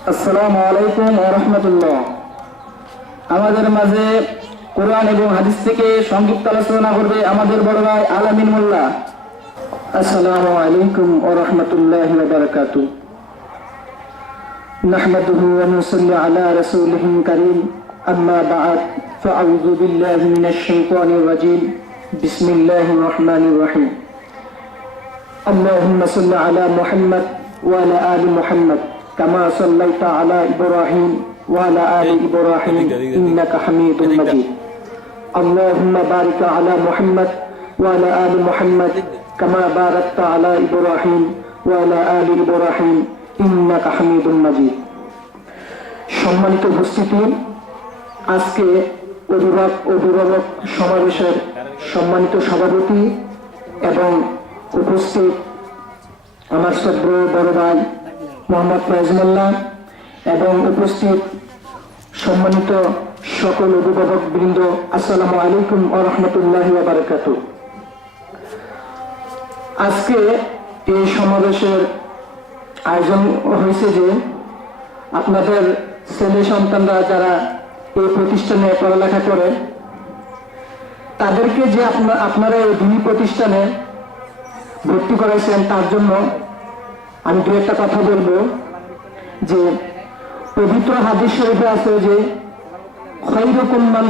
আসসালামু আলাইকুম রহমতুল্লাহ আমাদের মাঝে কোরআন এবং হাদিস থেকে সংক্ষিপ্ত আলোচনা করবে আমাদের বড় ভাই আলামিন মোল্লা আসসালামু আলাইকুম ও রহমতুল্লাহ বারকাতু نحمده ونصلي على رسوله الكريم أما بعد فأعوذ بالله من الشيطان الرجيم بسم الله الرحمن الرحيم اللهم صل على محمد وعلى آل محمد كما صليت على إبراهيم وعلى آل إبراهيم إنك حميد مجيد اللهم بارك على محمد وعلى آل محمد كما باركت على إبراهيم وعلى آل إبراهيم إنك حميد مجيد সম্মানিত উপস্থিতি আজকে অভিভাবক অভিভাবক সমাবেশের সম্মানিত সভাপতি এবং উপস্থিত আমার শ্রদ্ধ বড় ভাই মোহাম্মদ ফয়জমুল্লাহ এবং উপস্থিত সম্মানিত সকল অভিভাবক বৃন্দ, আসসালামু আলাইকুম ও রহমতুল্লাহ বারকাত আজকে এই সমাবেশের আয়োজন হয়েছে যে আপনাদের ছেলে সন্তানরা যারা এই প্রতিষ্ঠানে পড়ালেখা করে, তাদেরকে যে আপনা- আপনারা এই দুই প্রতিষ্ঠানে ভর্তি করাইছেন তার জন্য আমি দু একটা কথা বলব যে পবিত্র হাদিস শরীফে আছে যে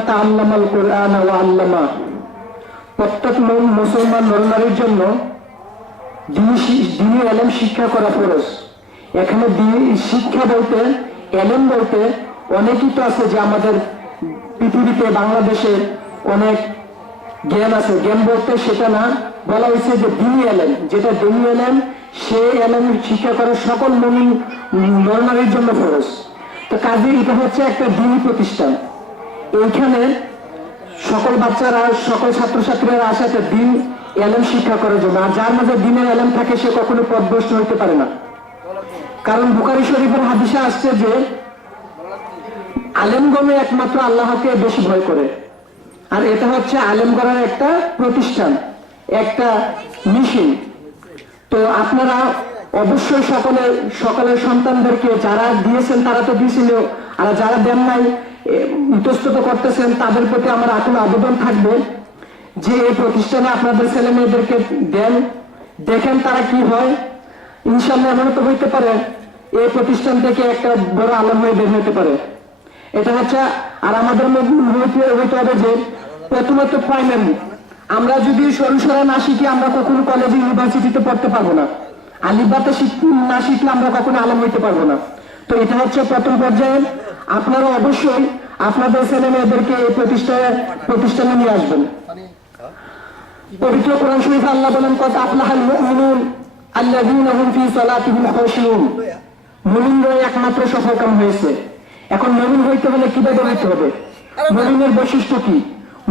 তাআল্লামাল কোরআন ওয়া আল্লামা। প্রত্যেক মুসলমান নরনারীর জন্য এলেম শিক্ষা করা এখানে শিক্ষা বলতে, এলেম বলতে অনেকই তো আছে যে আমাদের পৃথিবীতে বাংলাদেশে অনেক জ্ঞান আছে। জ্ঞান বলতে সেটা না, বলা হয়েছে যে দিনী এলেম, যেটা দিনী এলেম সে এলেম শিক্ষা করা সকল মমিন নরনারীর জন্য ফরজ। তো কাজে এটা হচ্ছে একটা দিনী প্রতিষ্ঠান। এইখানে সকল বাচ্চারা, সকল ছাত্রছাত্রীরা আসে একটা দিন এলেম শিক্ষা করার জন্য। আর যার মাঝে দিনের এলেম থাকে, সে কখনো পদভ্রষ্ট হইতে পারে না। কারণ বুকারি শরীফের হাদিসে আসছে যে, আলেমগণে একমাত্র আল্লাহকে বেশি ভয় করে। আর এটা হচ্ছে আলেমগড়ের একটা প্রতিষ্ঠান, একটা মিশন। তো আপনারা অবশ্যই সকলে, সকলের সন্তানদেরকে যারা দিয়েছেন, তারা তো দিয়েছিল। আর যারা দেন নাই ইতস্তত করতেছেন, তাদের প্রতি আমার আকুল আবেদন থাকবে যে এই প্রতিষ্ঠানে আপনাদের ছেলে মেয়েদেরকে দেন। দেখেন তারা কি হয়। ইনশাল্লাহ এমন তো হইতে পারে, এই প্রতিষ্ঠান থেকে একটা বড় আলম হয়ে বের হতে পারে। এটা হচ্ছে, আর আমাদের হইতে হবে যে, প্রথমত প্রাইমারি। আমরা যদি সরু সরা না শিখি, আমরা কখনো কলেজে ইউনিভার্সিটিতে পড়তে পারব না। আলিবাতে না শিখলে আমরা কখনো আলম হইতে পারব না। তো এটা হচ্ছে প্রথম পর্যায়ে। আপনারা অবশ্যই আপনাদের ছেলে মেয়েদেরকে এই প্রতিষ্ঠানে প্রতিষ্ঠানে নিয়ে আসবেন। পবিত্র কোরআন শরীফ আল্লাহ বলেন কত আফলাহাল মুমিনুন আল্লাযীনা হুম ফি সালাতিহিম খাশিউন। মুমিনরা একমাত্র সফলকাম হয়েছে। এখন মুমিন হইতে হলে কীভাবে হইতে হবে? মুমিনের বৈশিষ্ট্য কি?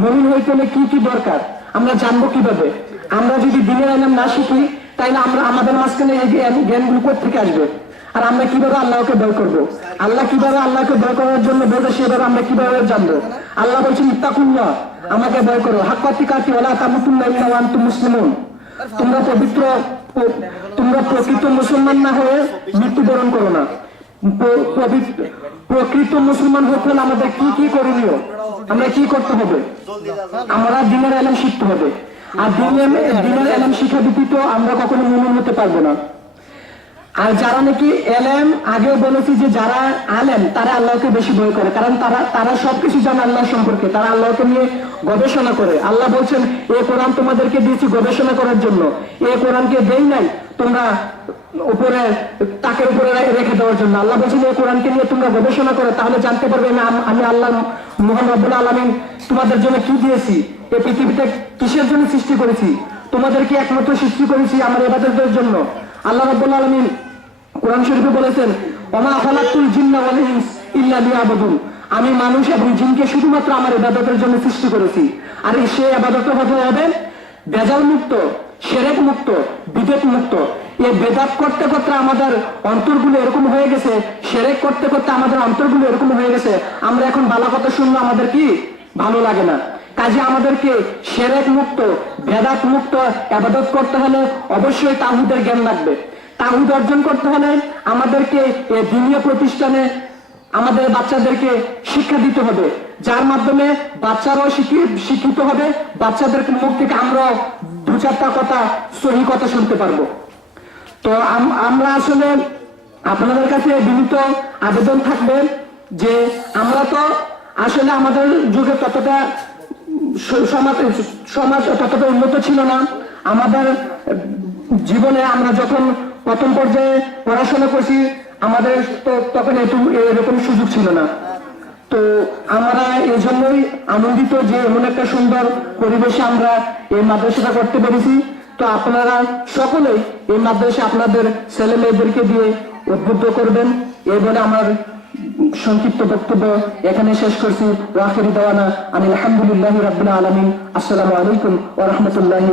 মুমিন হইতে হলে কি কি দরকার? আমরা জানব কীভাবে? আমরা যদি দিনের আলম না শিখি, তাইলে আমরা আমাদের মাঝখানে এই জ্ঞান- জ্ঞানগুলো থেকে আসবে? আর আমরা কীভাবে আল্লাহকে ভয় করব? আল্লাহ কীভাবে আল্লাহকে ভয় করার জন্য বলবে, সেভাবে আমরা কীভাবে জানব? আল্লাহ বলছেন, ইত্তাকুল্লাহ, আমাকে ভয় করো। হাক্কাতি কাতি ওলা তামুতুল্লাহ ইল্লা মুসলিমুন। তোমরা পবিত্র তোমরা প্রকৃত মুসলমান না হয়ে মৃত্যুবরণ করো না। প্রকৃত মুসলমান হতে আমাদের কি কি করণীয়? আমরা কি করতে হবে? আমরা দিনের এলাম শিখতে হবে। আর দিনের এলাম শিক্ষা ব্যতীত আমরা কখনো মুমিন হতে পারব না। আর যারা নাকি এলেম, আগেও বলেছি যে যারা আলেম, তারা আল্লাহকে বেশি ভয় করে। কারণ তারা তারা সবকিছু জানে আল্লাহ সম্পর্কে। তারা আল্লাহকে নিয়ে গবেষণা করে। আল্লাহ বলছেন, এ কোরআন তোমাদেরকে দিয়েছি গবেষণা করার জন্য। এ কোরআনকে দেই নাই তোমরা উপরে, তাকের উপরে রেখে দেওয়ার জন্য। আল্লাহ বলছেন এই কোরআনকে নিয়ে তোমরা গবেষণা করো, তাহলে জানতে পারবে আমি আম- আল্লাহ মোহাম্মদ রব্বুল আলমিন তোমাদের জন্য কি দিয়েছি এই পৃথিবীতে কিসের জন্য সৃষ্টি করেছি, তোমাদেরকে একমাত্র সৃষ্টি করেছি আমার এবাদতের জন্য। আল্লাহ রব্বুল আলমিন কোরআন শরীফে বলেছেন, ওমা খালাকুল জিন্না ওয়াল ইনস ইল্লা লিয়াবুদুন। আমি মানুষ এবং জিনকে শুধুমাত্র আমার ইবাদতের জন্য সৃষ্টি করেছি। আর এই সে ইবাদত হবে হবে বেজাল মুক্ত সেরেক মুক্ত বিবেক মুক্ত এই বেদাত করতে করতে আমাদের অন্তরগুলো এরকম হয়ে গেছে, সেরেক করতে করতে আমাদের অন্তরগুলো এরকম হয়ে গেছে। আমরা এখন ভালো কথা শুনলে আমাদের কি? ভালো লাগে না। কাজে আমাদেরকে সেরেক মুক্ত ভেদাত মুক্ত আবাদত করতে হলে অবশ্যই তাহুদের জ্ঞান লাগবে। তাহুদ অর্জন করতে হলে আমাদেরকে দিনীয় প্রতিষ্ঠানে আমাদের বাচ্চাদেরকে শিক্ষা দিতে হবে। যার মাধ্যমে বাচ্চারাও শিক্ষি- শিক্ষিত হবে বাচ্চাদের মুখ থেকে আমরাও দু চারটা কথা সহি কথা শুনতে পারব। তো আম- আমরা আসলে আপনাদের কাছে বিনীত আবেদন থাকবে যে আমরা তো আসলে আমাদের যুগে ততটা সমাজ সমাজ ততটা উন্নত ছিল না। আমাদের জীবনে আমরা যখন প্রথম পর্যায়ে পড়াশোনা করছি, আমাদের তো তখন এরকম সুযোগ ছিল না। তো আমরা এই জন্যই আনন্দিত যে এমন একটা সুন্দর পরিবেশে আমরা এই মাদ্রাসাটা করতে পেরেছি। তো আপনারা সকলেই এই মাদ্রাসা আপনাদের ছেলে মেয়েদেরকে দিয়ে উদ্বুদ্ধ করবেন। এই বলে আমার সংক্ষিপ্ত বক্তব্য এখানে শেষ করছি। ওয়াখিরি দেওয়ানা আমি আলহামদুলিল্লাহ রাব্বুল আলামিন। আসসালামু আলাইকুম ওয়া রাহমাতুল্লাহি